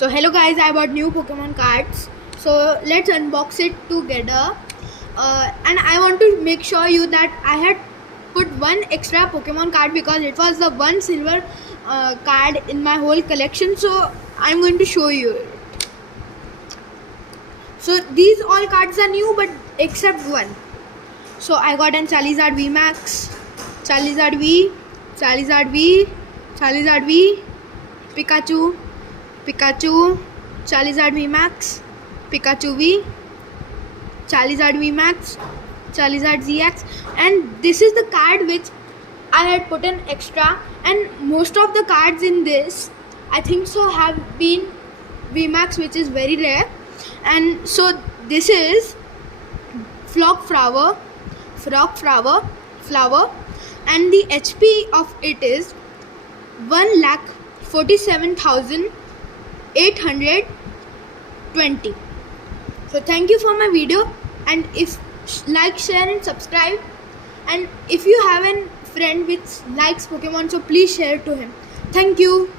So hello guys, I bought new Pokemon cards. So let's unbox it together. And I want to make sure you that I had put one extra Pokemon card because it was the one silver card in my whole collection. So I'm going to show you it. So these all cards are new, but except one. So I got an Charizard V Max, Charizard V, Charizard V, Charizard V, Pikachu, Charizard V Max, Pikachu V, Charizard V Max, Charizard ZX, and this is the card which I had put in extra, and most of the cards in this I think so have been V Max, which is very rare. And so this is flower, and the HP of it is 1,47,820. So thank you for my video, and if like, share and subscribe, and if you have a friend which likes Pokemon, so please share to him. Thank you.